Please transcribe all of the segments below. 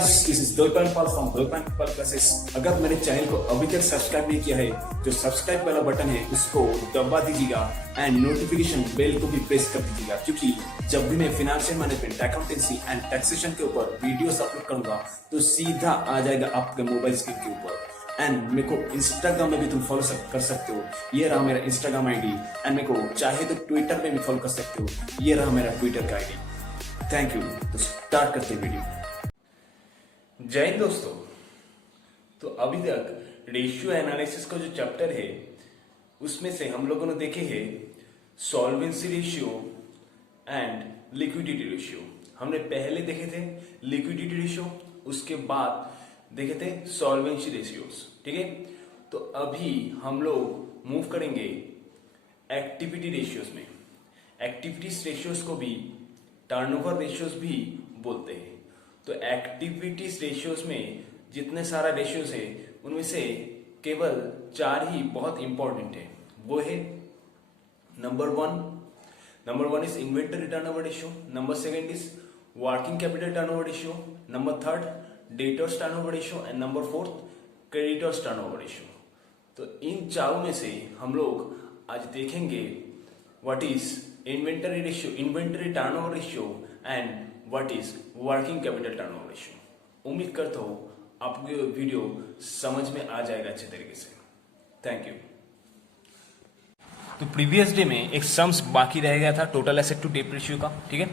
Guys, this is Dolpan Pal from Dolpan Pal classes. अगर मेरे channel को अभी तक सब्सक्राइब नहीं किया है, जो सब्सक्राइब वाला बटन है उसको दबा दीजिएगा एंड नोटिफिकेशन बेल को भी प्रेस कर दीजिएगा, क्योंकि जब भी मैं financial management, accountancy and taxation के ऊपर वीडियोस अपलोड करूंगा तो सीधा आ जाएगा आपके मोबाइल स्क्रीन के ऊपर। एंड मेरे को इंस्टाग्राम में भी तुम फॉलो कर सकते हो, ये रहा मेरा इंस्टाग्राम आईडी। एंड मेरे को चाहे तो ट्विटर में भी फॉलो कर सकते हो, ये रहा मेरा ट्विटर का आईडी। Thank you. तो स्टार्ट करते हैं वीडियो। जय हिंद दोस्तों। तो अभी तक रेशियो एनालिसिस का जो चैप्टर है उसमें से हम लोगों ने देखे हैं solvency ratio and liquidity ratio. हमने पहले देखे थे लिक्विडिटी रेशियो, उसके बाद देखे थे सॉल्वेंसी रेशियोज। ठीक है, तो अभी हम लोग मूव करेंगे एक्टिविटी रेशियोज में। एक्टिविटीज रेशियोज को भी टर्नओवर रेशियोज भी बोलते हैं। तो एक्टिविटीज रेशियोज में जितने सारा रेशियोज है उनमें से केवल 4 ही बहुत इंपॉर्टेंट है। वो है number one is inventory turnover ratio, number 2 is working capital turnover ratio, number 3 debtors turnover ratio and number 4 creditors turnover ratio. तो इन चारों में से हम लोग आज देखेंगे what is inventory ratio, inventory turnover ratio and what is working capital turnover ratio. उम्मीद करता हूं आपको ये वीडियो समझ में आ जाएगा अच्छे तरीके से। Thank you. तो प्रीवियस डे में एक सम्स बाकी रह गया था total asset to debt ratio का। ठीक है,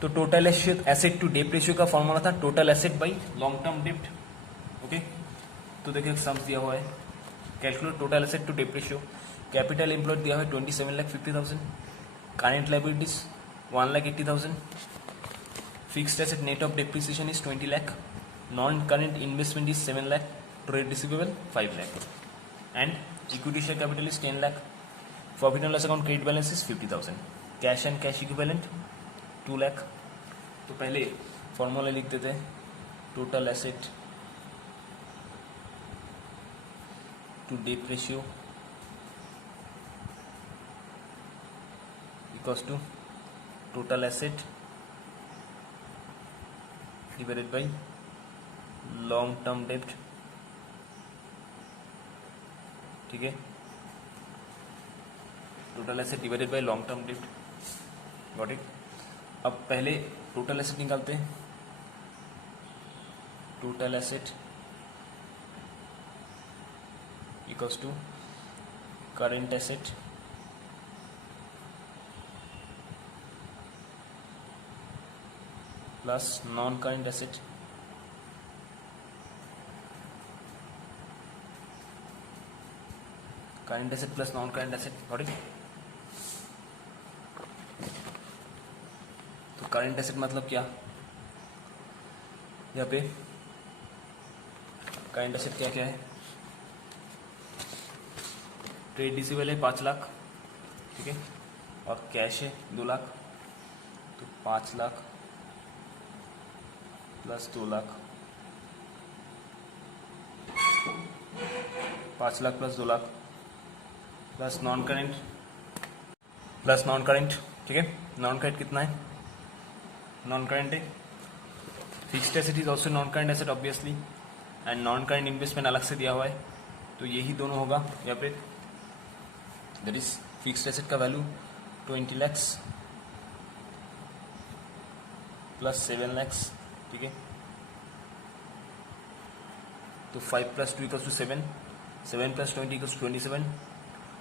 तो total asset to debt ratio का फॉर्मूला था total asset by long term debt. Okay, तो देखिए सम्स दिया हुआ है, calculate total asset to debt ratio. Capital employed दिया हुआ है 27,50,000, current liabilities 1,80,000, fixed asset net of depreciation is 20 lakh, non current investment is 7 lakh, trade receivable 5 lakh, and equity share capital is 10 lakh, profit and loss account credit balance is 50,000, cash and cash equivalent 2 lakh। तो पहले formula लिख देते हैं, total asset to debt ratio equals to total asset divided by long term debt। ठीक है, total asset divided by long term debt. Got it. अब पहले total asset निकालते हैं। Total asset equals to current asset plus non current asset plus non current asset. Got it. तो current asset मतलब क्या, यहाँ पे करेंट एसेट क्या क्या है, ट्रेड रिसीवेबल है 5 लाख, ठीक है, और कैश है 2 लाख। तो 5 lakh plus 2 lakh, 5 lakh plus 2 lakh plus non current ठीक है। नॉन करेंट कितना है, नॉन करेंट है fixed asset is also non current asset obviously, and non current investment अलग से दिया हुआ है। तो यही दोनों होगा यहाँ पे। दैट इज फिक्स्ड एसेट का वैल्यू 20 lakhs प्लस 7 lakhs। ठीक है, तो 5 + 2 = 7, 7 + 20 = 27,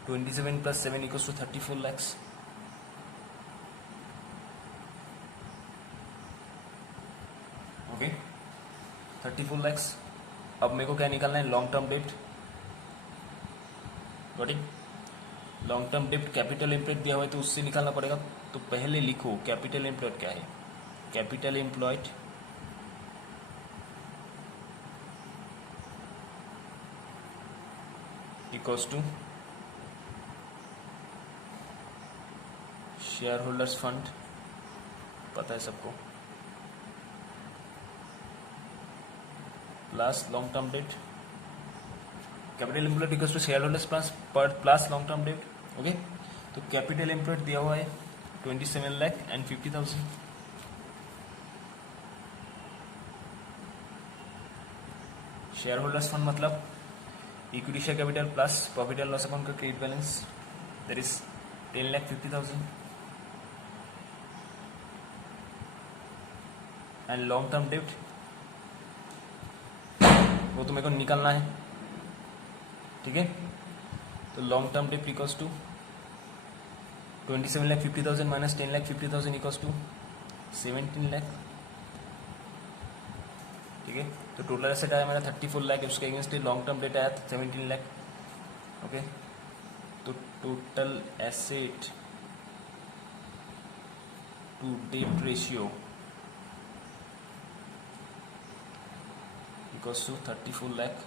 27 + 7 = 34 lakhs। Okay, 34 lakhs। अब मेरे को क्या निकालना है, long term debt. Got it. Long term debt capital employed दिया हुआ है तो उससे निकालना पड़ेगा। तो पहले लिखो कैपिटल एम्प्लॉयड क्या है, capital employed equals to share holders fund, पता है सबको, plus long term debt. Capital employed equals to share holders plus long term debt. Okay, तो कैपिटल एम्प्लॉयड दिया हुआ है 27,50,000 शेयर होल्डर्स फंड मतलब equity share capital plus profit and loss account का credit balance, that is 10,50,000 and long term डेब्ट, वो तो मेरे को निकालना है, ठीक है। तो लॉन्ग टर्म डेब्ट equals to 27,50,000 minus 10,50,000 equals to 17 lakh, ठीक है। तो टोटल एसेट आया मेरा 34 लाख, उसके अगेंस्ट लॉन्ग टर्म डेट आया 17 लाख, ओके। तो total asset to debt ratio equals to 34 lakh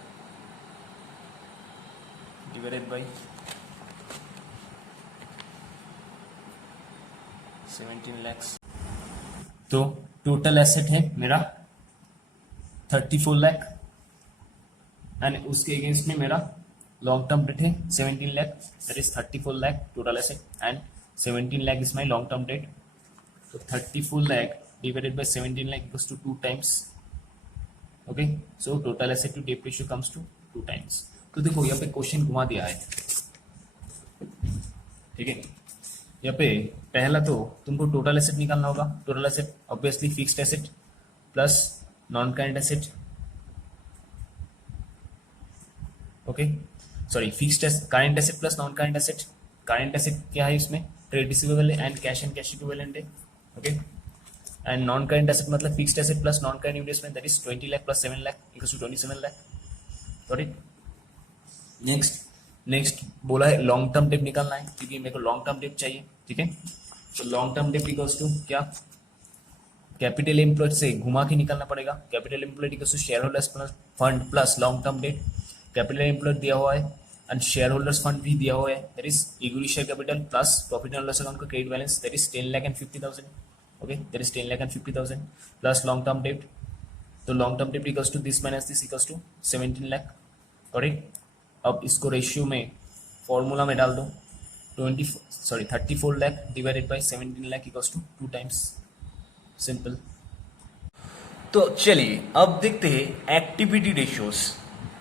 divided by 17 lakhs। तो टोटल एसेट है मेरा 34 लाख एंड उसके अगेंस्ट में मेरा लॉन्ग टर्म डेट है 17 lakh, that is 34 lakh total asset and 17 lakh is my long term debt. तो 34 lakh divided by 17 lakh equals to 2 times, okay. So total asset to debt ratio comes to 2 times. तो देखो यहाँ पे क्वेश्चन घुमा दिया है, ठीक है। यहाँ पे पहला तो तुमको टोटल एसेट निकालना होगा। Total asset obviously fixed asset plus non current asset, okay sorry fixed current asset plus non current asset. Current asset क्या है इसमें, ट्रेड रिसीवेबल है एंड कैश इक्विवेलेंट है, okay. And non current asset मतलब fixed asset plus non current investment, that is 20 lakh plus 7 lakh equals to 27 lakh, got it. Next बोला है long term date निकालना है, क्योंकि मेरे को लॉन्ग टर्म डेट चाहिए, ठीक है। तो long term debt equals to क्या, कैपिटल एम्प्लॉयड से घुमा के निकालना पड़ेगा। Capital employed equals to share holders fund plus long term debt. Capital employed दिया हुआ है एंड शेयर होल्डर्स फंड भी दिया हुआ है, that is equity share capital plus profit and loss account का credit balance, that is 10,50,000, okay. That is 10,50,000 plus long term debt. तो long term debt equals to this minus this equals to 17 lakh, correct. अब इसको ratio में formula में डाल दो, 34 lakh divided by 17 lakh equals to 2 times, simple. तो चलिए अब देखते हैं एक्टिविटी रेशियोज,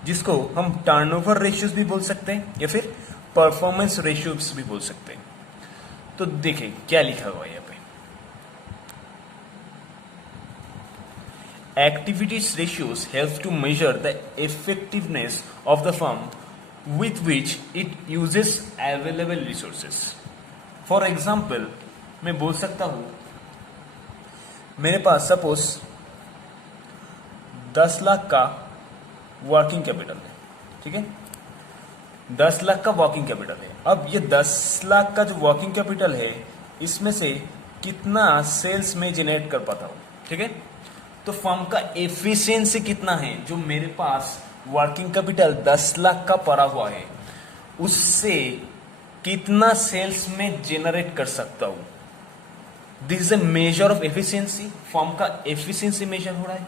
जिसको हम टर्नओवर रेशियोज भी बोल सकते हैं या फिर परफॉर्मेंस रेशियोज भी बोल सकते हैं। तो देखें क्या लिखा हुआ है यहाँ पे, activities ratios helps to measure the effectiveness of the firm with which it uses available resources. For example, मैं बोल सकता हूं मेरे पास सपोज 10 लाख का वर्किंग कैपिटल है, ठीक है। 10 लाख का वर्किंग कैपिटल है। अब ये 10 लाख का जो वर्किंग कैपिटल है, इसमें से कितना सेल्स में जनरेट कर पाता हूं, ठीक है। तो फर्म का एफिशिएंसी कितना है, जो मेरे पास वर्किंग कैपिटल 10 लाख का पड़ा हुआ है, उससे कितना सेल्स में जनरेट कर सकता हूं। This is a measure of efficiency, firm का एफिशिएंसी मेजर हो रहा है।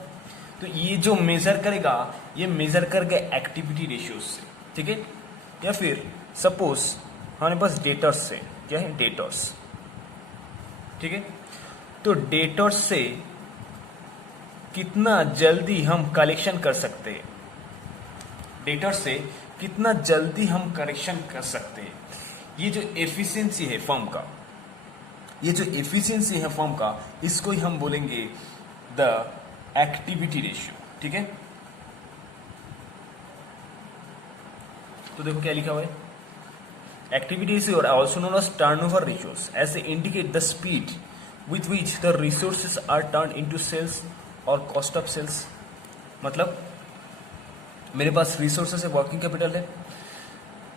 तो ये जो मेजर करेगा, ये मेजर करेगा एक्टिविटी रेशियो से, ठीक है। या फिर सपोज हमारे पास डेटर्स से, क्या है डेटर्स, ठीक है। तो डेटर्स से कितना जल्दी हम कलेक्शन कर सकते हैं, डेटर से कितना जल्दी हम कलेक्शन कर सकते हैं, ये जो एफिशिएंसी है फर्म का, ये जो एफिशिएंसी है फर्म का, इसको ही हम बोलेंगे द एक्टिविटी रेशियो, ठीक है। तो देखो क्या लिखा हुआ है, activity ratio are also known as turnover ratios as they indicate the speed with which the resources are turned into sales और कॉस्ट ऑफ सेल्स। मतलब मेरे पास रिसोर्सेस है, वर्किंग कैपिटल है,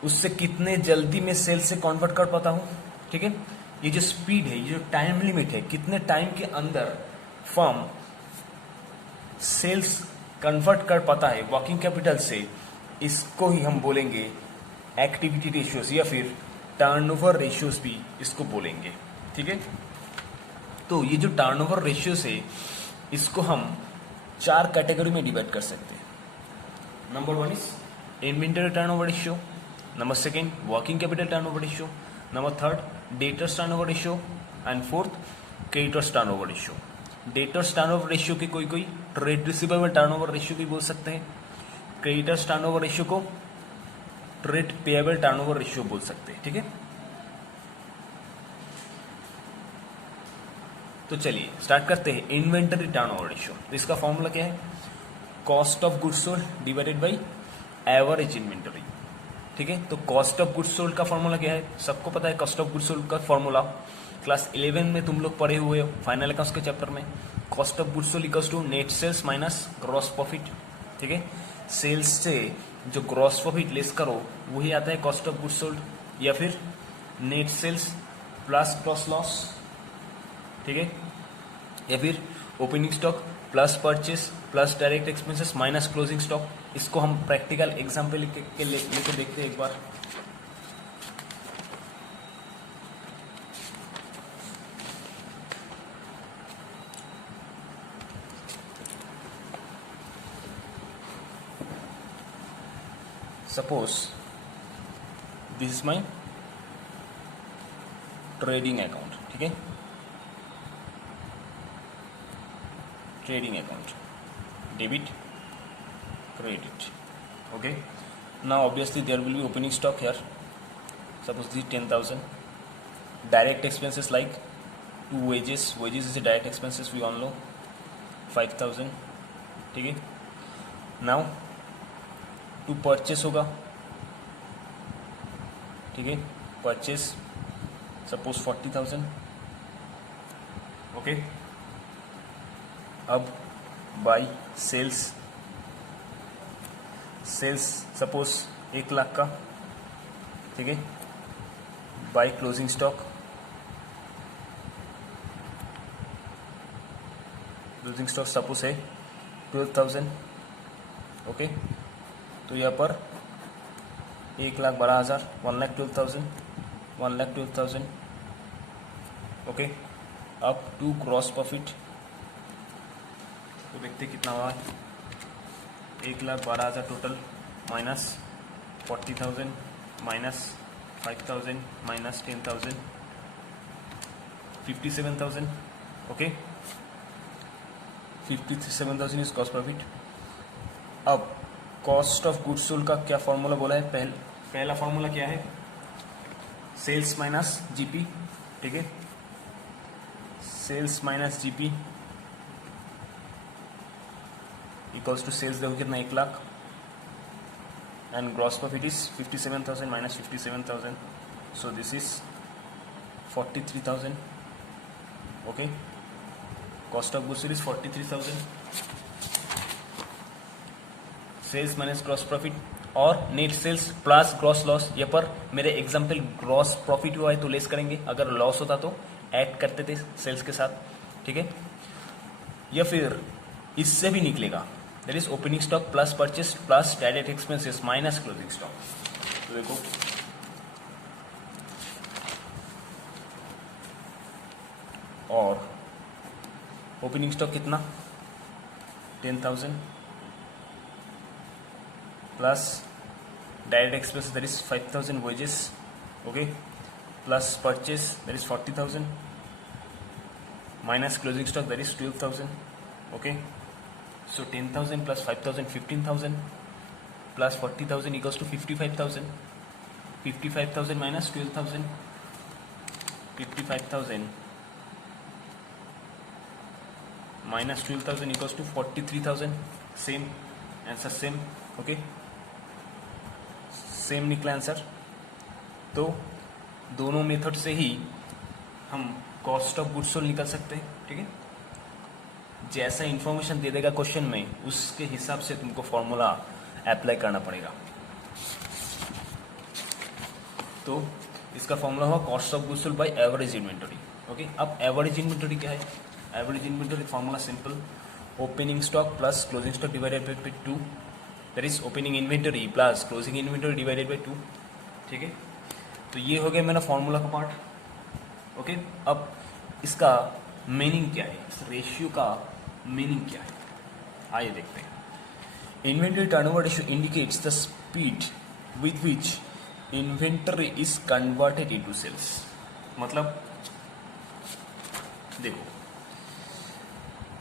उससे कितने जल्दी मैं सेल्स से कन्वर्ट कर पाता हूँ, ठीक है। ये जो स्पीड है, ये जो टाइम लिमिट है, कितने टाइम के अंदर फर्म सेल्स कन्वर्ट कर पाता है वर्किंग कैपिटल से, इसको ही हम बोलेंगे एक्टिविटी रेशियोज या फिर टर्नओवर रेशियोज भी इसको बोलेंगे, ठीक है। तो ये जो टर्नओवर रेशियोज है, इसको हम 4 कैटेगरी में डिवाइड कर सकते हैं। Number 1 is inventory turnover ratio, number 2 working capital turnover ratio, number 3 debtors turnover ratio and 4 creditors turnover ratio. Debtors turnover ratio के कोई ट्रेड रिसीवेबल टर्नओवर रेशियो भी बोल सकते हैं, क्रेडिटर्स टर्नओवर रेशियो को ट्रेड पेएबल टर्नओवर रेशियो बोल सकते हैं, ठीक है। तो चलिए स्टार्ट करते हैं इन्वेंटरी टर्नओवर रेशियो। तो इसका फॉर्मूला क्या है, cost of goods sold divided by average inventory, ठीक है। तो कॉस्ट ऑफ गुड्स सोल्ड का फॉर्मूला क्या है, सबको पता है कॉस्ट ऑफ गुड्स सोल्ड का फॉर्मूला क्लास 11 में तुम लोग पढ़े हुए हो फाइनल अकाउंट्स के चैप्टर में। Cost of goods sold equals to net sales minus gross profit, ठीक है। सेल्स से जो ग्रॉस प्रॉफिट लेस करो वही आता है कॉस्ट ऑफ गुड्स सोल्ड, या फिर net sales plus gross loss, ठीक है, या फिर opening stock plus purchase plus direct expenses minus closing stock. इसको हम प्रैक्टिकल एग्जाम्पल लेके देखते हैं एक बार। Suppose this is my trading account, ठीक है, trading account, debit credit, okay. Now obviously there will be opening stock here, suppose this is 10,000. Direct expenses like to wages is a direct expenses, we all know, 5,000, ठीक है। Now to purchase होगा, ठीक है, purchase suppose 40,000, okay। अब by sales suppose 1 lakh का, ठीक है, by closing stock suppose है 12,000, ओके। तो यहाँ पर 1,12,000, 1,12,000, ओके। अब टू ग्रॉस प्रॉफिट तो देखते कितना हुआ, 1,12,000 total minus 40,000 minus 5,000 minus 10,000, 57,000, okay. 57,000 is cost profit. अब कॉस्ट ऑफ गुड्स सोल्ड का क्या फॉर्मूला बोला है, पहला फॉर्मूला क्या है, सेल्स माइनस जीपी, ठीक है, sales minus GP equals to sales देखो कितना 1 lakh and gross profit is 57,000 minus 57,000, so this is 43,000, okay. Cost of goods is 43,000, sales minus gross profit और net sales plus gross loss. यहाँ पर मेरे example gross profit हुआ है तो less करेंगे, अगर लॉस होता तो ऐड करते थे सेल्स के साथ, ठीक है। या फिर इससे भी निकलेगा, that is opening stock plus purchase plus direct expenses minus closing stock. तो देखो और ओपनिंग स्टॉक कितना 10,000 plus direct expenses that is 5,000 wages, okay, plus purchase that is 40,000 minus closing stock that is 12,000, okay. So 10,000 plus 5,000 15,000 plus 40,000 equals to 55,000. 55,000 minus 12,000. 55,000 minus 12,000 equals to 43,000. Same answer, same, okay. Same निकला answer. तो दोनों method से ही हम cost of goods sold निकाल सकते हैं, ठीक है। जैसा इंफॉर्मेशन दे देगा क्वेश्चन में उसके हिसाब से तुमको फॉर्मूला अप्लाई करना पड़ेगा। तो इसका फॉर्मूला हुआ cost of goods sold by average inventory, okay. अब एवरेज इन्वेंटरी क्या है, average inventory formula simple, opening stock plus closing stock divided by 2, that is opening inventory plus closing inventory divided by 2, ठीक है। तो ये हो गया मेरा फॉर्मूला का पार्ट, ओके। अब इसका मीनिंग क्या है, इस रेशियो का मीनिंग क्या है, आइए देखते हैं। Inventory turnover ratio indicates the speed with which inventory is converted into sales. मतलब देखो,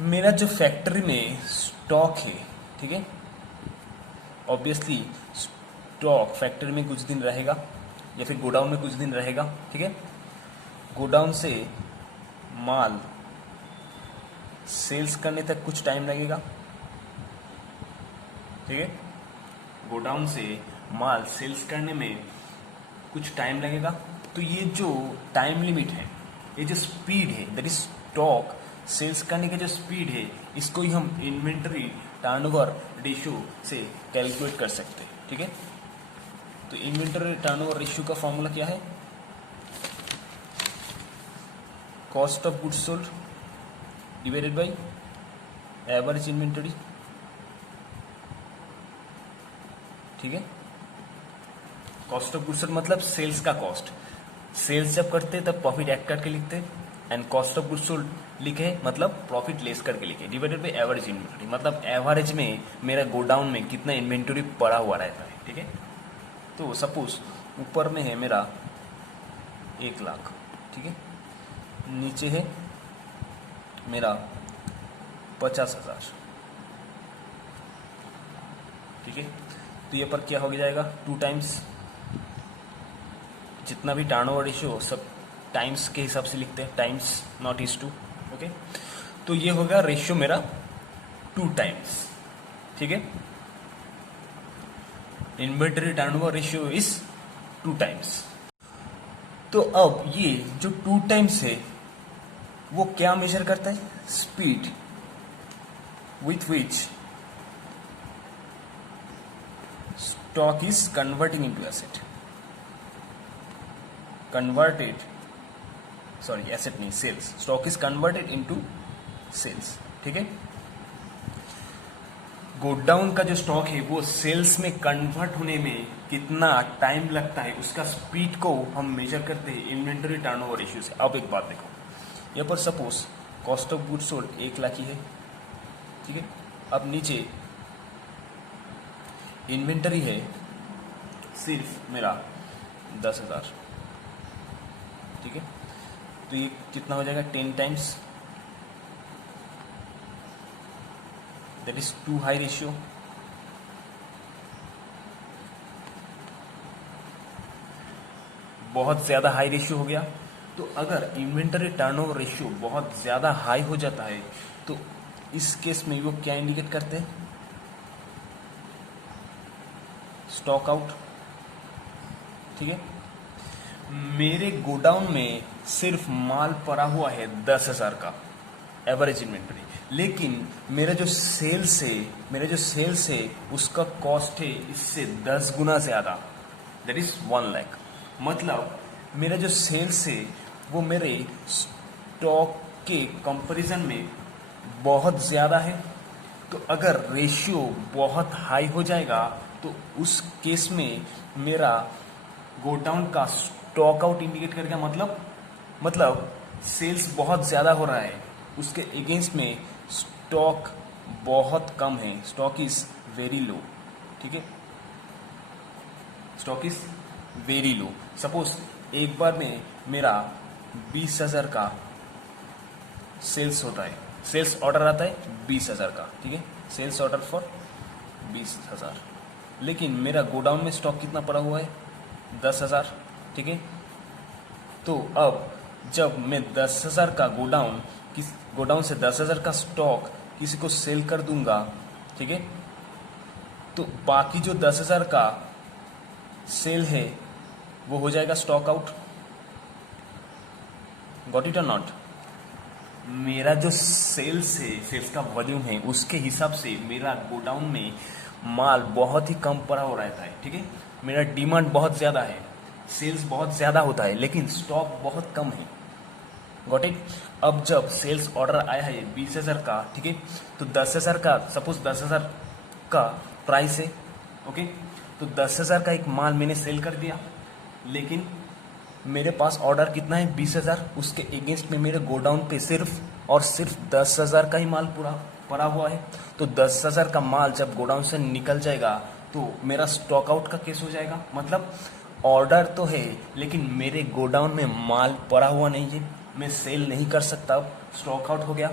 मेरा जो फैक्ट्री में स्टॉक है, ठीक है, ऑब्वियसली स्टॉक फैक्ट्री में कुछ दिन रहेगा या फिर गोडाउन में कुछ दिन रहेगा, ठीक है। गोडाउन से माल सेल्स करने तक कुछ टाइम लगेगा, ठीक है। गोडाउन से माल सेल्स करने में कुछ टाइम लगेगा। तो ये जो टाइम लिमिट है, ये जो स्पीड है, दैट इज स्टॉक सेल्स करने का जो स्पीड है, इसको ही हम इन्वेंटरी टर्नओवर रेशियो से कैलकुलेट कर सकते हैं, ठीक है। तो इन्वेंटरी टर्नओवर रेशियो का फॉर्मूला क्या है? Cost of goods sold divided by average inventory, ठीक है। कॉस्ट ऑफ गुड्स सोल्ड मतलब सेल्स का कॉस्ट। सेल्स जब करते तब प्रॉफिट ऐड करके लिखते, and cost of goods sold लिखे मतलब प्रॉफिट लेस करके लिखे, डिवाइडेड बाय एवरेज इन्वेंटरी मतलब एवरेज में मेरा गोडाउन में कितना इन्वेंटरी पड़ा हुआ रहता है, ठीक है। तो सपोज ऊपर में है मेरा 1 लाख, ठीक है, नीचे है मेरा 50,000, ठीक है। तो ये पर क्या हो जाएगा? 2 टाइम्स जितना भी टर्नओवर रेशियो सब टाइम्स के हिसाब से लिखते हैं, times not is two, okay. तो ये होगा रेशियो मेरा 2 टाइम्स, ठीक है। Inventory turnover ratio is 2 times. तो अब ये जो 2 टाइम्स है वो क्या मेजर करता है? Speed with which stock is converting into asset, converted, sorry asset नहीं, sales, stock is converted into sales, ठीक है। गोडाउन का जो स्टॉक है वो सेल्स में कन्वर्ट होने में कितना टाइम लगता है, उसका स्पीड को हम मेजर करते हैं इन्वेंटरी टर्नओवर रेशियो से। अब एक बात देखो, यहाँ पर suppose cost of goods sold 1 lakh ही है, ठीक है। अब नीचे इन्वेंटरी है सिर्फ मेरा 10,000, ठीक है। तो ये कितना हो जाएगा? 10 times, that is too high ratio. बहुत ज्यादा हाई रेशियो हो गया। तो अगर इन्वेंटरी टर्नओवर रेशियो बहुत ज्यादा हाई हो जाता है तो इस केस में वो क्या इंडिकेट करते हैं? स्टॉक आउट, ठीक है। मेरे गोडाउन में सिर्फ माल पड़ा हुआ है 10,000 का एवरेज इन्वेंटरी, लेकिन मेरा जो सेल्स है उसका कॉस्ट है इससे 10 गुना ज्यादा, दैट इज 1 लाख। मतलब मेरा जो सेल्स है वो मेरे स्टॉक के कंपैरिजन में बहुत ज्यादा है। तो अगर रेशियो बहुत हाई हो जाएगा तो उस केस में मेरा गोडाउन का स्टॉक आउट इंडिकेट करेगा। मतलब सेल्स बहुत ज्यादा हो रहा है, उसके अगेंस्ट में स्टॉक बहुत कम है, स्टॉक इज वेरी लो, ठीक है। Stock is very low. Suppose एक बार में मेरा 20,000 का सेल्स होता है, सेल्स ऑर्डर आता है 20,000 का, ठीक है, सेल्स ऑर्डर फॉर 20,000, लेकिन मेरा गोडाउन में स्टॉक कितना पड़ा हुआ है? 10,000, ठीक है। तो अब जब मैं 10,000 का गोडाउन से 10,000 का स्टॉक किसी को सेल कर दूंगा, ठीक है, तो बाकी जो 10,000 का सेल है वो हो जाएगा स्टॉक आउट। गॉट इट और नॉट? मेरा जो सेल्स है, सेल्स का वॉल्यूम है, उसके हिसाब से मेरा गोडाउन में माल बहुत ही कम पड़ा हो रहता है, ठीक है। मेरा डिमांड बहुत ज्यादा है, सेल्स बहुत ज्यादा होता है, लेकिन स्टॉक बहुत कम है। Got it? अब जब सेल्स ऑर्डर आया है 20,000 का, ठीक है, तो 10,000 का, सपोज 10,000 का प्राइस है, ओके, तो 10,000 का एक माल मैंने सेल कर दिया, लेकिन मेरे पास ऑर्डर कितना है? 20,000। उसके अगेंस्ट में मेरे गोडाउन पे सिर्फ और सिर्फ 10,000 का ही माल पूरा पड़ा हुआ है। तो 10,000 का माल जब गोडाउन से निकल जाएगा तो मेरा स्टॉक आउट का केस हो जाएगा। मतलब ऑर्डर तो है लेकिन मेरे गोडाउन में माल पड़ा हुआ नहीं है, मैं सेल नहीं कर सकता, अब स्टॉक आउट हो गया।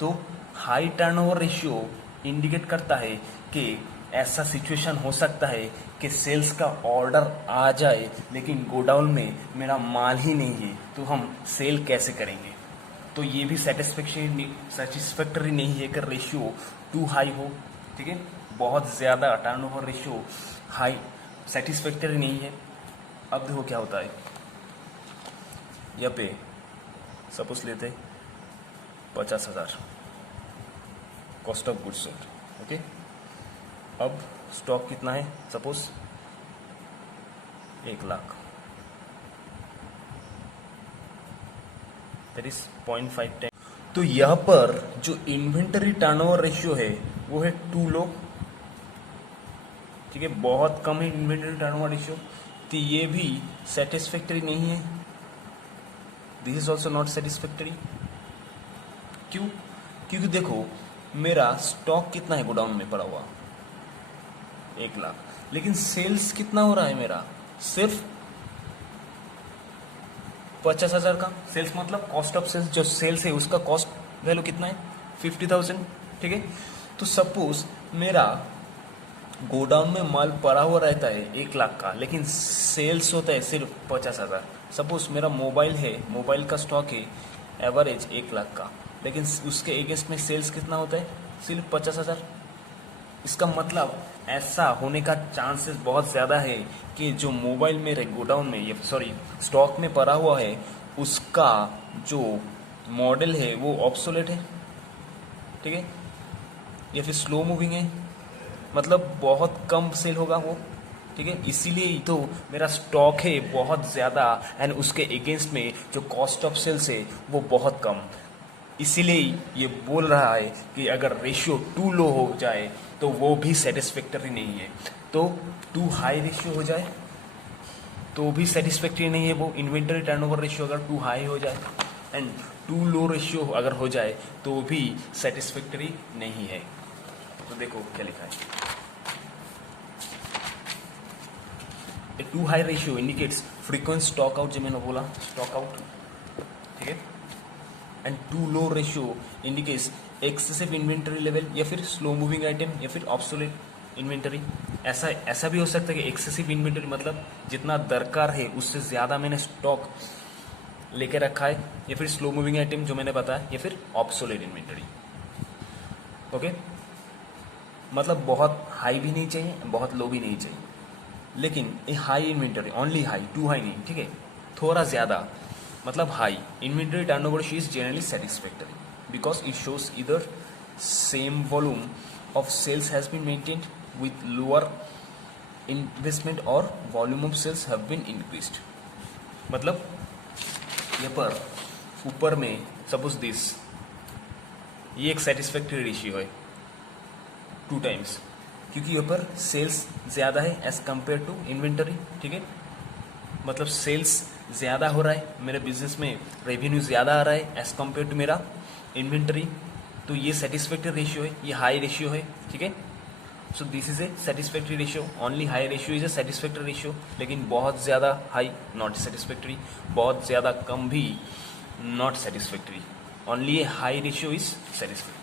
तो हाई टर्नओवर रेशियो इंडिकेट करता है कि ऐसा सिचुएशन हो सकता है कि सेल्स का ऑर्डर आ जाए लेकिन गोडाउन में मेरा माल ही नहीं है, तो हम सेल कैसे करेंगे? तो ये भी सेटिस्फैक्टरी नहीं है कि रेशियो टू हाई हो, ठीक है, बहुत ज़्यादा टर्नओवर रेशियो हाई सेटिस्फैक्टरी नहीं है। अब देखो क्या होता है, यहाँ पे सपोज लेते 50,000 cost of goods sold, okay. अब स्टॉक कितना है, सपोज 1,00,000, दैट इज 0.5 तो यहाँ पर जो इन्वेंटरी टर्नओवर रेशियो है वो है टू लो, ठीक है, बहुत कम है इन्वेंटरी टर्नओवर रेशियो, तो ये भी सेटिस्फैक्टरी नहीं है। This is also not satisfactory. क्यों? क्योंकि देखो मेरा स्टॉक कितना है गोडाउन में पड़ा हुआ, 1,00,000, लेकिन सेल्स कितना हो रहा है मेरा, सिर्फ 50,000 का। सेल्स मतलब कॉस्ट ऑफ सेल्स, जो सेल्स है उसका कॉस्ट वैल्यू कितना है, 50,000, ठीक है। तो सपोज मेरा गोडाउन में माल पड़ा हुआ रहता है 1,00,000 का, लेकिन सेल्स होता है सिर्फ 50,000। सपोज मेरा मोबाइल है, मोबाइल का स्टॉक है एवरेज 1,00,000 का, लेकिन उसके अगेंस्ट में सेल्स कितना होता है, सिर्फ 50,000। इसका मतलब ऐसा होने का चांसेस बहुत ज़्यादा है कि जो मोबाइल मेरे गोडाउन में, सॉरी स्टॉक में पड़ा हुआ है, उसका जो मॉडल है वो ऑब्सोलेट है, ठीक है, या फिर स्लो मूविंग है, मतलब बहुत कम सेल होगा वो, ठीक है। इसीलिए तो मेरा स्टॉक है बहुत ज़्यादा एंड उसके अगेंस्ट में जो कॉस्ट ऑफ सेल्स है वो बहुत कम। इसीलिए ये बोल रहा है कि अगर रेशियो टू लो हो जाए तो वो भी सेटिस्फैक्टरी नहीं है, तो टू हाई रेशियो हो जाए तो भी सेटिस्फैक्टरी नहीं है वो इन्वेंटरी टर्नओवर रेशियो अगर टू हाई हो जाए, एंड टू लो रेशियो अगर हो जाए तो भी सेटिस्फैक्टरी नहीं है। तो देखो क्या लिखा है, a too high ratio indicates frequent stock out, जो मैंने बोला स्टॉक आउट, ठीक है, and too low ratio indicates excessive inventory level, या फिर स्लो मूविंग आइटम, या फिर ऑब्सोलेट इन्वेंटरी। ऐसा भी हो सकता है कि एक्सेसिव इन्वेंटरी मतलब जितना दरकार है उससे ज़्यादा मैंने स्टॉक लेके रखा है, या फिर स्लो मूविंग आइटम जो मैंने बताया, या फिर ऑब्सोलेट इन्वेंटरी, ओके। मतलब बहुत हाई भी नहीं चाहिए, बहुत लो भी नहीं चाहिए, लेकिन a high inventory, only high, too high नहीं, ठीक है, थोड़ा ज़्यादा मतलब high inventory turnover ratio is generally satisfactory because it shows इधर same volume of sales has been maintained with lower investment और volume of sales have been increased. मतलब यहाँ पर ऊपर में सपोज दिस, ये एक सेटिस्फैक्टरी रेशियो है 2 टाइम्स, क्योंकि यहाँ पर सेल्स ज़्यादा है एज कंपेयर टू इन्वेंटरी, ठीक है, मतलब सेल्स ज़्यादा हो रहा है, मेरे बिजनेस में रेवेन्यू ज़्यादा आ रहा है एज कंपेयर टू मेरा इन्वेंटरी, तो ये सेटिस्फैक्टरी रेशियो है, ये हाई रेशियो है, ठीक है। सो this is a satisfactory ratio, only high ratio is a satisfactory ratio, लेकिन बहुत ज़्यादा हाई नॉट सेटिस्फैक्टरी, बहुत ज़्यादा कम भी not satisfactory, only A high ratio is satisfactory.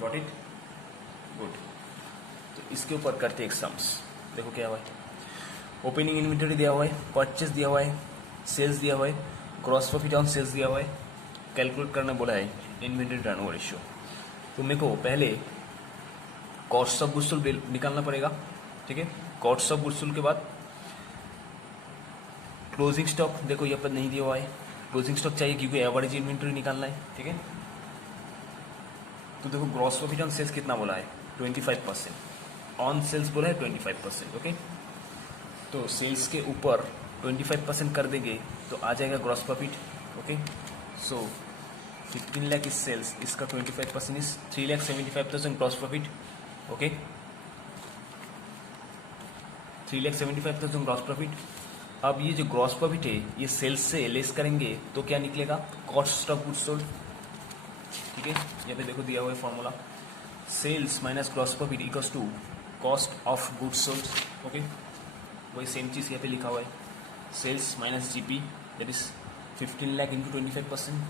Got it? Good. तो इसके ऊपर करते एक सम्स, देखो क्या हुआ है, ओपनिंग इन्वेंटरी दिया हुआ है, परचेस दिया हुआ है, सेल्स दिया हुआ है, ग्रॉस प्रॉफिट ऑन सेल्स दिया हुआ है, कैलकुलेट करना बोला है इन्वेंटरी टर्नओवर रेशियो। तो मेरे को पहले कॉस्ट ऑफ गुड्स सोल्ड निकालना पड़ेगा, ठीक है। कॉस्ट ऑफ गुड्स सोल्ड के बाद क्लोजिंग स्टॉक, देखो यहाँ पर नहीं दिया हुआ है, क्लोजिंग स्टॉक चाहिए क्योंकि एवरेज इन्वेंटरी निकालना है, ठीक है। तो देखो ग्रॉस प्रॉफिट ऑन सेल्स कितना बोला है, 25%, ऑन सेल्स बोला है 25%, ओके। तो सेल्स के ऊपर 25% कर देंगे तो आ जाएगा gross profit, okay. So 15 lakh is sales, इसका 25% is 3,75,000 gross profit, okay. 3,75,000 gross profit. अब ये जो ग्रॉस प्रॉफिट है ये सेल्स से लेस करेंगे तो क्या निकलेगा, कॉस्ट ऑफ गुड्स सोल्ड, ठीक है। यहाँ पे देखो दिया हुआ है formula, sales minus gross profit equals to cost of goods sold, okay. वही सेम चीज़ यहाँ पे लिखा हुआ है, sales minus GP that is 15 lakh into 25%,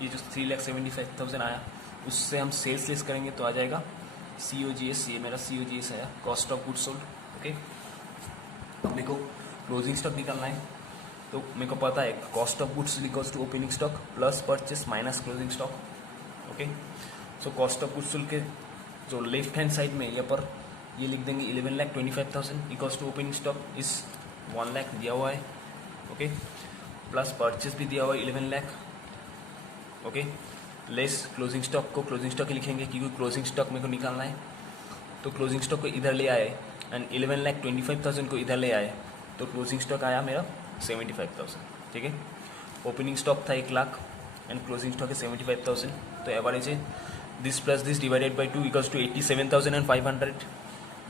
ये जो 3,75,000 आया उससे हम सेल्स लेस करेंगे तो आ जाएगा COGS। ये मेरा COGS है, cost of good sold. Okay, अब मेरे को क्लोजिंग स्टॉक निकालना है, तो मेरे को पता है cost of goods equals to opening stock plus purchase minus closing stock. Okay, so cost of goods sold के जो लेफ्ट हैंड साइड में यहाँ पर ये लिख देंगे 11,25,000 इक्वल्स टू ओपनिंग स्टॉक इस 1 लाख दिया हुआ है। ओके, प्लस परचेस भी दिया हुआ है 11 lakh. Okay, less closing stock को क्लोजिंग स्टॉक ही लिखेंगे क्योंकि क्लोजिंग स्टॉक मेरे को निकालना है। तो क्लोजिंग स्टॉक को इधर ले आए एंड 11,25,000 को इधर ले आए, तो क्लोजिंग स्टॉक आया मेरा 75,000। ठीक है, ओपनिंग स्टॉक था 1 लाख एंड क्लोजिंग स्टॉक है 75,000, तो एवरेज है this plus this divided by 2 equals to 87,500।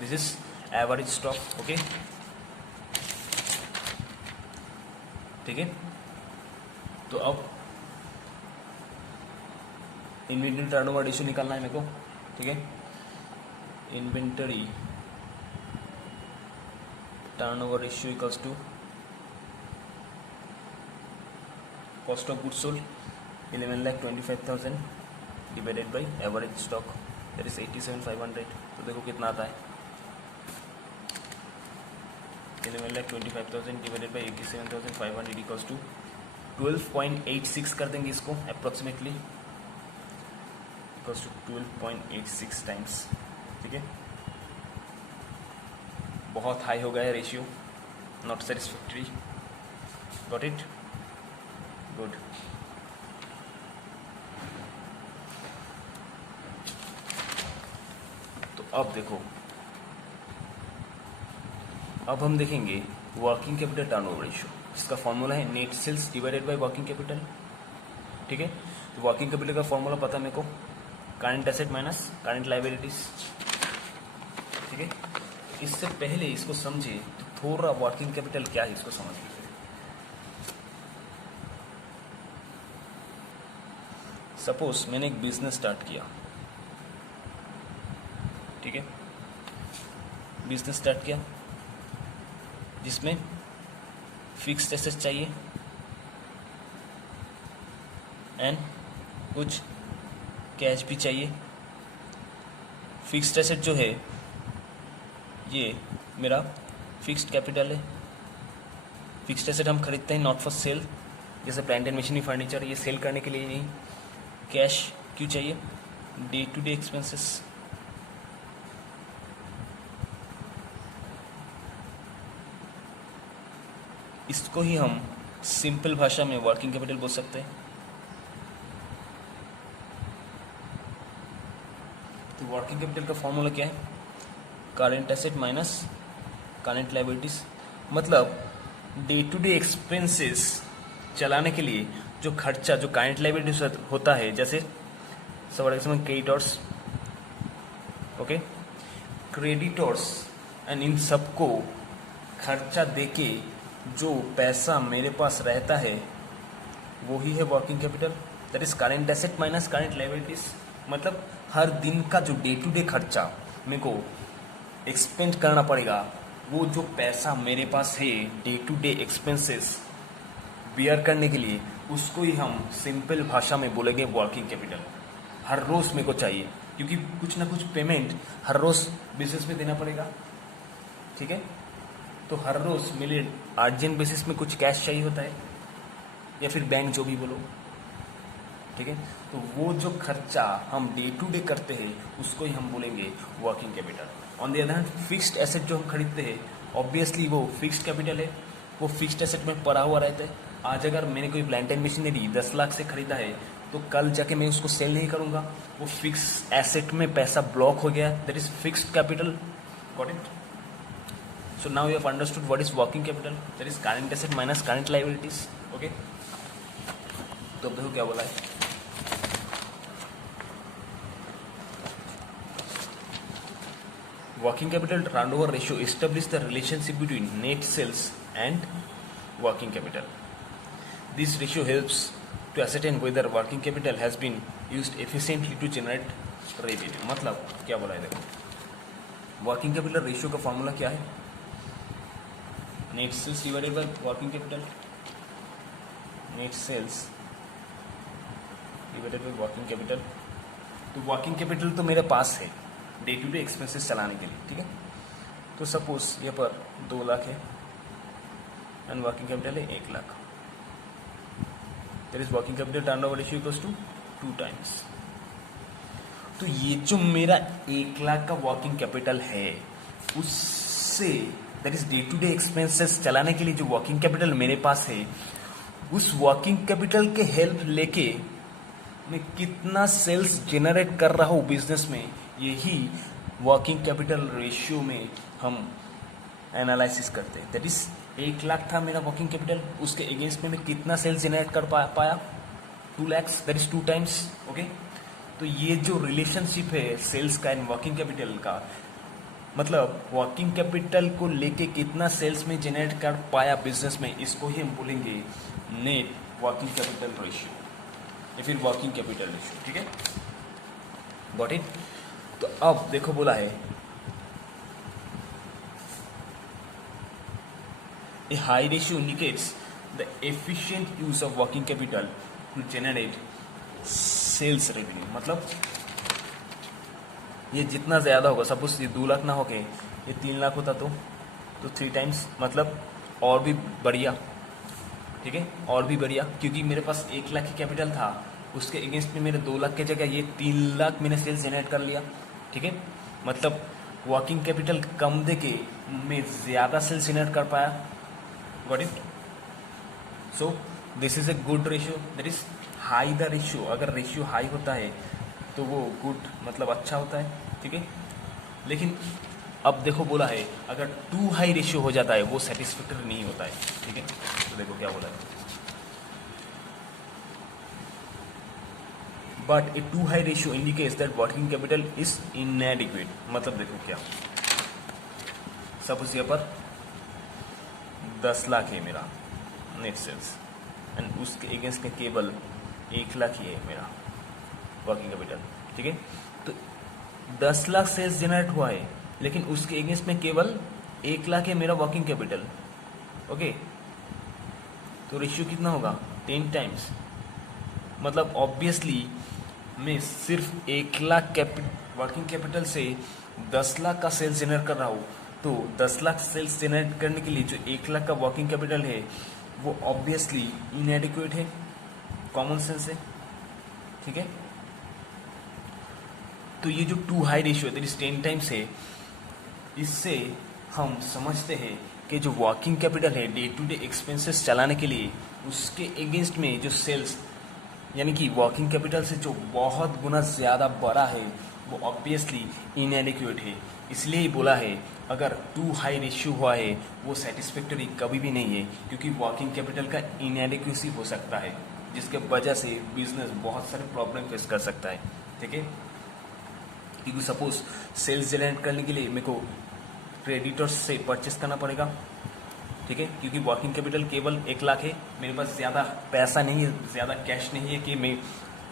This is average stock. Okay, ठीक है, तो अब इन्वेंटरी टर्नओवर रेशियो निकालना है मेरे को। ठीक है, inventory turnover ratio equals to cost of goods sold 11,25,000 divided by average stock that is 87,500। तो देखो कितना आता है, 11,25,000 डिवाइडेड बाई 87,500 इक्वल्स टू 12.86 कर देंगे इसको अप्रोक्सीमेटली, इक्वल्स टू 12.86 टाइम्स। ठीक है, बहुत हाई हो गया है ratio, not satisfactory. Got it, good. तो अब देखो, अब हम देखेंगे वर्किंग कैपिटल टर्नओवर रेशियो। इसका फॉर्मूला है net sales divided by working capital. ठीक है, तो वर्किंग कैपिटल का फॉर्मूला पता है मेरे को, current asset minus current liabilities. ठीक है, इससे पहले इसको समझे तो थोड़ा वर्किंग कैपिटल क्या है इसको समझ लीजिए। सपोज मैंने एक बिजनेस स्टार्ट किया। ठीक है, बिजनेस स्टार्ट किया जिसमें फिक्स्ड एसेट चाहिए एंड कुछ कैश भी चाहिए। फिक्स्ड एसेट जो है ये मेरा फिक्स्ड कैपिटल है। फिक्स्ड एसेट हम खरीदते हैं नॉट फॉर सेल, जैसे प्लांट एंड मशीनरी फर्नीचर, ये सेल करने के लिए नहीं। कैश क्यों चाहिए, डे टू डे एक्सपेंसेस। इसको ही हम सिंपल भाषा में वर्किंग कैपिटल बोल सकते हैं। तो वर्किंग कैपिटल का फॉर्मूला क्या है, current asset minus current liabilities. मतलब डे टू डे एक्सपेंसेस चलाने के लिए जो खर्चा, जो करंट लायबिलिटीज होता है, जैसे for example creditors. Okay, creditors and in सबको खर्चा देके जो पैसा मेरे पास रहता है वो ही है working capital. That is current asset minus current liabilities. मतलब हर दिन का जो डे टू डे खर्चा मेरे को एक्सपेंड करना पड़ेगा, वो जो पैसा मेरे पास है day to day expenses bear करने के लिए, उसको ही हम सिंपल भाषा में बोलेंगे वर्किंग कैपिटल। हर रोज मेरे को चाहिए क्योंकि कुछ ना कुछ पेमेंट हर रोज बिजनेस में देना पड़ेगा। ठीक है, तो हर रोज मेरे अर्जेंट बेसिस में कुछ कैश चाहिए होता है, या फिर बैंक जो भी बोलो। ठीक है, तो वो जो खर्चा हम डे टू डे करते हैं उसको ही हम बोलेंगे working capital. On the other hand fixed asset जो हम खरीदते हैं, ऑब्वियसली वो फिक्स्ड कैपिटल है, वो फिक्स्ड एसेट में पड़ा हुआ रहता है। आज अगर मैंने कोई प्लांट एंड मशीनरी 10 लाख से खरीदा है, तो कल जाके मैं उसको सेल नहीं करूंगा, वो फिक्स एसेट में पैसा ब्लॉक हो गया, that is fixed capital. Got it? So now you have understood what is working capital, that is current asset minus current liabilities. Okay, तो अब देखो क्या बोला है, working capital turnover ratio establish the relationship between net sales and working capital. This ratio helps to ascertain whether working capital has been used efficiently to generate revenue. मतलब क्या बोला है देखो, working capital ratio का formula क्या है, net sales divided by working capital. Net sales divided by working capital तो working capital तो मेरे पास है डे टू डे एक्सपेंसेस चलाने के लिए, ठीक है। तो सपोज यहाँ पर 2 लाख है एंड वर्किंग कैपिटल है 1 lakh. There is working capital turnover ratio equals to 2 times. तो ये जो मेरा 1 लाख का वर्किंग कैपिटल है, उससे that is day to day expenses चलाने के लिए जो वर्किंग कैपिटल मेरे पास है, उस वर्किंग कैपिटल के हेल्प लेके मैं कितना सेल्स जनरेट कर रहा हूँ बिजनेस में, यही वर्किंग कैपिटल रेशियो में हम एनालिसिस करते हैं। दैट इज 1 लाख था मेरा वर्किंग कैपिटल, उसके अगेंस्ट में मैं कितना सेल्स जनरेट कर पाया 2 lakhs, that is 2 times. Okay, तो ये जो रिलेशनशिप है सेल्स का एंड वर्किंग कैपिटल का, मतलब वर्किंग कैपिटल को लेके कितना सेल्स में जनरेट कर पाया बिजनेस में, इसको ही हम बोलेंगे नेट वर्किंग कैपिटल रेशियो या फिर वर्किंग कैपिटल रेशियो, ठीक है। Got it. तो अब देखो बोला है a high ratio indicates the efficient use of working capital to generate sales revenue. मतलब ये जितना ज़्यादा होगा, सपोज ये 2 लाख ना होके ये 3 लाख होता तो 3 टाइम्स, मतलब और भी बढ़िया, ठीक है, और भी बढ़िया, क्योंकि मेरे पास 1 लाख की कैपिटल था, उसके अगेंस्ट में मेरे 2 लाख की जगह ये 3 लाख मैंने सेल्स जनरेट कर लिया, ठीक है। मतलब वर्किंग कैपिटल कम दे के मैं ज़्यादा सेल्स जनरेट कर पाया। Got it. So this is a good ratio, that is high the ratio. अगर रेशियो हाई होता है तो वो गुड मतलब अच्छा होता है, ठीक है। लेकिन अब देखो बोला है अगर टू हाई रेशियो हो जाता है वो सेटिस्फैक्टरी नहीं होता है, ठीक है। तो देखो क्या बोला है, but a too high ratio indicates that working capital is inadequate. मतलब देखो क्या, सपोज यहाँ पर 10 लाख है मेरा नेट सेल्स एंड उसके अगेंस्ट में केवल 1 लाख ही है मेरा वर्किंग कैपिटल, ठीक है। तो 10 लाख सेल्स जनरेट हुआ है, लेकिन उसके अगेंस्ट में केवल 1 लाख है मेरा वर्किंग कैपिटल। ओके, तो रेशियो कितना होगा 10 टाइम्स। मतलब ऑब्वियसली मैं सिर्फ 1 लाख वर्किंग कैपिटल से 10 लाख का सेल्स जनरेट कर रहा हूँ, तो 10 लाख सेल्स जनरेट करने के लिए जो 1 लाख का वर्किंग कैपिटल है वो ऑब्वियसली इनएडिक्वेट है, कॉमन सेंस है, ठीक है। तो ये जो टू हाई रेशियो है 10 टाइम्स है, इससे हम समझते हैं कि जो वर्किंग कैपिटल है डे टू डे एक्सपेंसेस चलाने के लिए, उसके अगेंस्ट में जो सेल्स यानी कि वर्किंग कैपिटल से जो बहुत गुना ज़्यादा बड़ा है वो ऑब्वियसली इनएडिक्वेट है। इसलिए ही बोला है अगर टू हाई रेशियो हुआ है वो सेटिस्फैक्टरी कभी भी नहीं है, क्योंकि वर्किंग कैपिटल का इनएडिक्वेसी हो सकता है, जिसके वजह से बिजनेस बहुत सारे प्रॉब्लम फेस कर सकता है, ठीक है। क्योंकि सपोज सेल्स जनरेट करने के लिए मेरे को क्रेडिटर्स से परचेस करना पड़ेगा, ठीक है, क्योंकि वर्किंग कैपिटल केवल 1 लाख है, मेरे पास ज़्यादा पैसा नहीं है, ज़्यादा कैश नहीं है कि मैं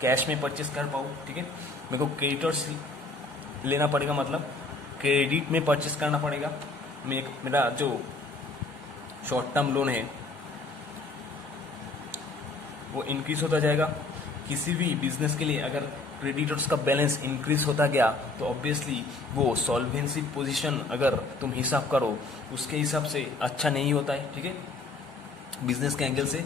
कैश में परचेस कर पाऊँ, ठीक है। मेरे को क्रेडिटर्स लेना पड़ेगा, मतलब क्रेडिट में परचेस करना पड़ेगा। मेरा जो शॉर्ट टर्म लोन है वो इंक्रीज होता जाएगा। किसी भी बिजनेस के लिए अगर क्रेडिटर्स का बैलेंस इंक्रीज होता गया तो ऑब्वियसली वो सॉल्वेंसी पोजीशन अगर तुम हिसाब करो उसके हिसाब से अच्छा नहीं होता है, ठीक है। बिजनेस के एंगल से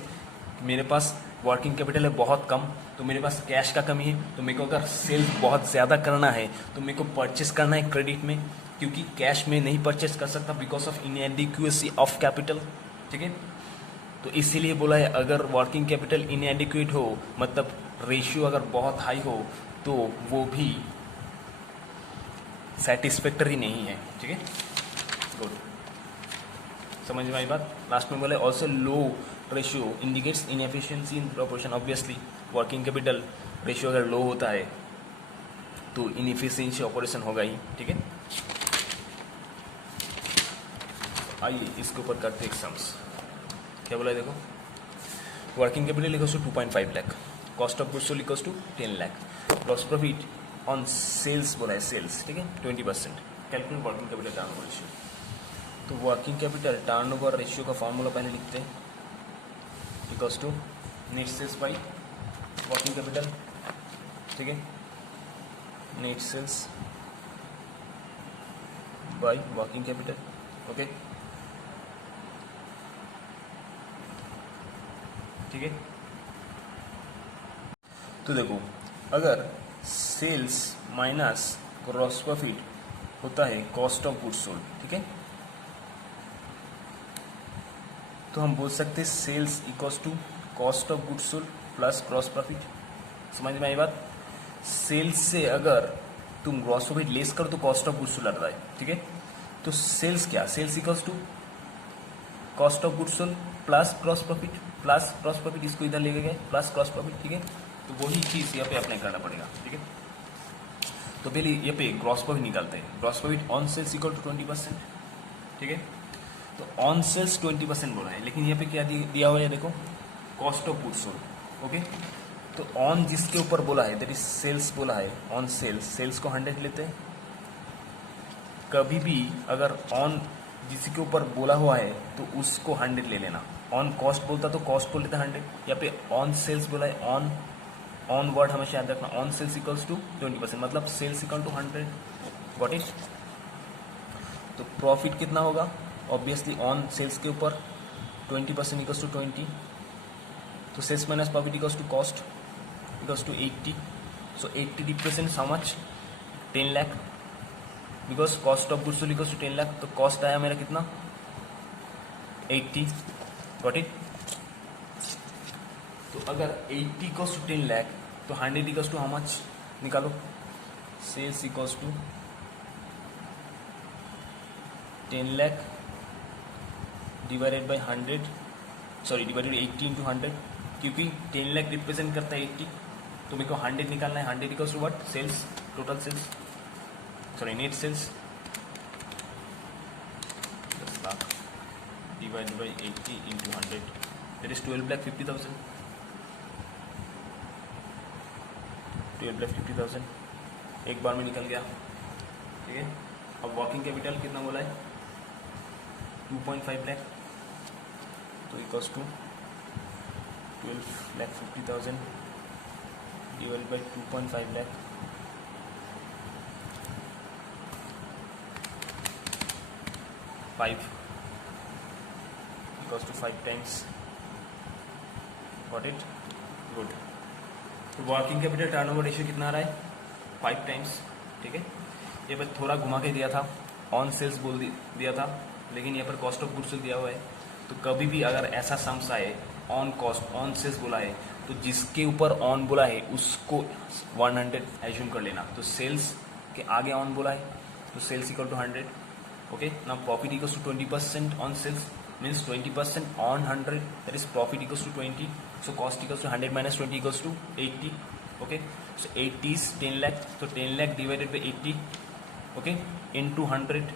मेरे पास वर्किंग कैपिटल है बहुत कम, तो मेरे पास कैश का कमी है, तो मेरे को अगर सेल बहुत ज़्यादा करना है तो मेरे को परचेस करना है क्रेडिट में, क्योंकि कैश में नहीं परचेस कर सकता because of inadequacy of capital, ठीक है। तो इसीलिए बोला है अगर वर्किंग कैपिटल इनएडिक्वेट हो, मतलब रेशियो अगर बहुत हाई हो, तो वो भी सेटिस्फैक्टरी नहीं है, ठीक है। गुड, समझ में आई बात। लास्ट में बोले also low ratio indicates inefficiency in proportion. Obviously working capital ratio अगर लो होता है तो इनएफिशिएंसी ऑपरेशन होगा ही, ठीक है। आइए इसके ऊपर करते हैं सम्स। क्या बोला है देखो, working capital equals to 2.5 lakh, cost of goods sold equals to 10 lakh, gross profit on sales बोला है सेल्स, ठीक है 20%। Calculate working capital turnover ratio. तो वर्किंग कैपिटल टर्नओवर रेशियो का फॉर्मूला पहले लिखते हैं, equals to net sales by working capital, ठीक है। Net sales by working capital. Okay, ठीक है। तो देखो, अगर सेल्स माइनस ग्रॉस प्रॉफिट होता है कॉस्ट ऑफ गुड्स सोल्ड, ठीक है, तो हम बोल सकते हैं sales equals to cost of goods sold plus gross profit. समझ में आई बात? सेल्स से अगर तुम ग्रॉस प्रॉफिट लेस करो तो कॉस्ट ऑफ गुड्स सोल्ड आता है, ठीक है। तो सेल्स क्या, sales equals to cost of goods sold plus gross profit, इसको इधर लेके गए प्लस ग्रॉस प्रॉफिट, ठीक है। तो वही चीज यहाँ पे अप्लाई करना पड़ेगा, ठीक है। तो पहले यहाँ पे ग्रॉस प्रॉफिट निकालते हैं। Gross profit on sales equal to 20%, ठीक है। तो ऑन सेल्स 20% बोला है, लेकिन यहाँ पे क्या दिया हुआ है, देखो cost of goods sold. Okay, तो ऑन जिसके ऊपर बोला है दैट इज सेल्स बोला है, ऑन सेल्स को 100 लेते हैं। कभी भी अगर ऑन जिसके ऊपर बोला हुआ है तो उसको 100 ले लेना। ऑन कॉस्ट बोलता तो कॉस्ट को लेता 100। यहाँ पे ऑन सेल्स बोला है, ऑन वर्ड हमेशा याद रखना। ऑन सेल्स इक्वल्स टू 20%, मतलब sales equal to 100। Got it? तो प्रॉफिट कितना होगा? ऑब्वियसली ऑन सेल्स के ऊपर 20% इक्वल्स टू 20, तो sales minus profit equals to cost equals to 80। So 80 represents how much? 10 lakh, because cost of goods sold equals to 10 lakh. तो cost आया मेरा कितना? 80। Got it? तो अगर 80 इक्वल्स टू 10 लाख तो 100 इक्वल्स टू हाउ मच? निकालो। Sales equals to 10 lakh divided by 100, sorry divided 80 into 100, क्योंकि 10 lakh represent करता है 80, तो मेरे को 100 निकालना है। 100 equals to what? Sales, total sales, sorry net sales 10 lakh divided by 80 into 100, that is 12,50,000। 12,50,000 एक बार में निकल गया, ठीक है। अब वर्किंग कैपिटल कितना बोला है? 2.5 लाख, तो equals to 12,50,000 divided by 2.5 lakh, equals to 5 times. Got it? Good. तो वर्किंग कैपिटल टर्नओवर रेशियो कितना आ रहा है? 5 टाइम्स, ठीक है। ये पर थोड़ा घुमा के दिया था, ऑन सेल्स बोल दिया था, लेकिन यहाँ पर कॉस्ट ऑफ गुड्स दिया हुआ है। तो कभी भी अगर ऐसा सम्स आए, ऑन कॉस्ट ऑन सेल्स बोला है, तो जिसके ऊपर ऑन बोला है उसको 100 एज्यूम कर लेना। तो सेल्स के आगे ऑन बोला है तो सेल्स इक्वल टू 100। ओके, ना profit equals to 20% on sales, means 20% on 100, that is profit equals to 20, so cost equals to 100 minus 20 equals to 80. Okay, so 80 is 10 lakh, so 10 lakh divided by 80, okay, into 100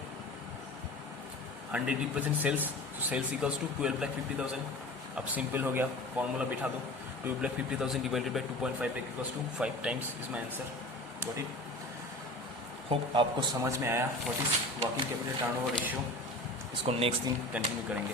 represent sales, so sales equals to 12,50,000. अब simple हो गया, formula बिठा दो, 12,50,000 divided by 2.5 lakh equals to 5 times is my answer. Got it? Hope आपको समझ में आया what is working capital turnover ratio. इसको नेक्स्ट दिन कंटिन्यू करेंगे।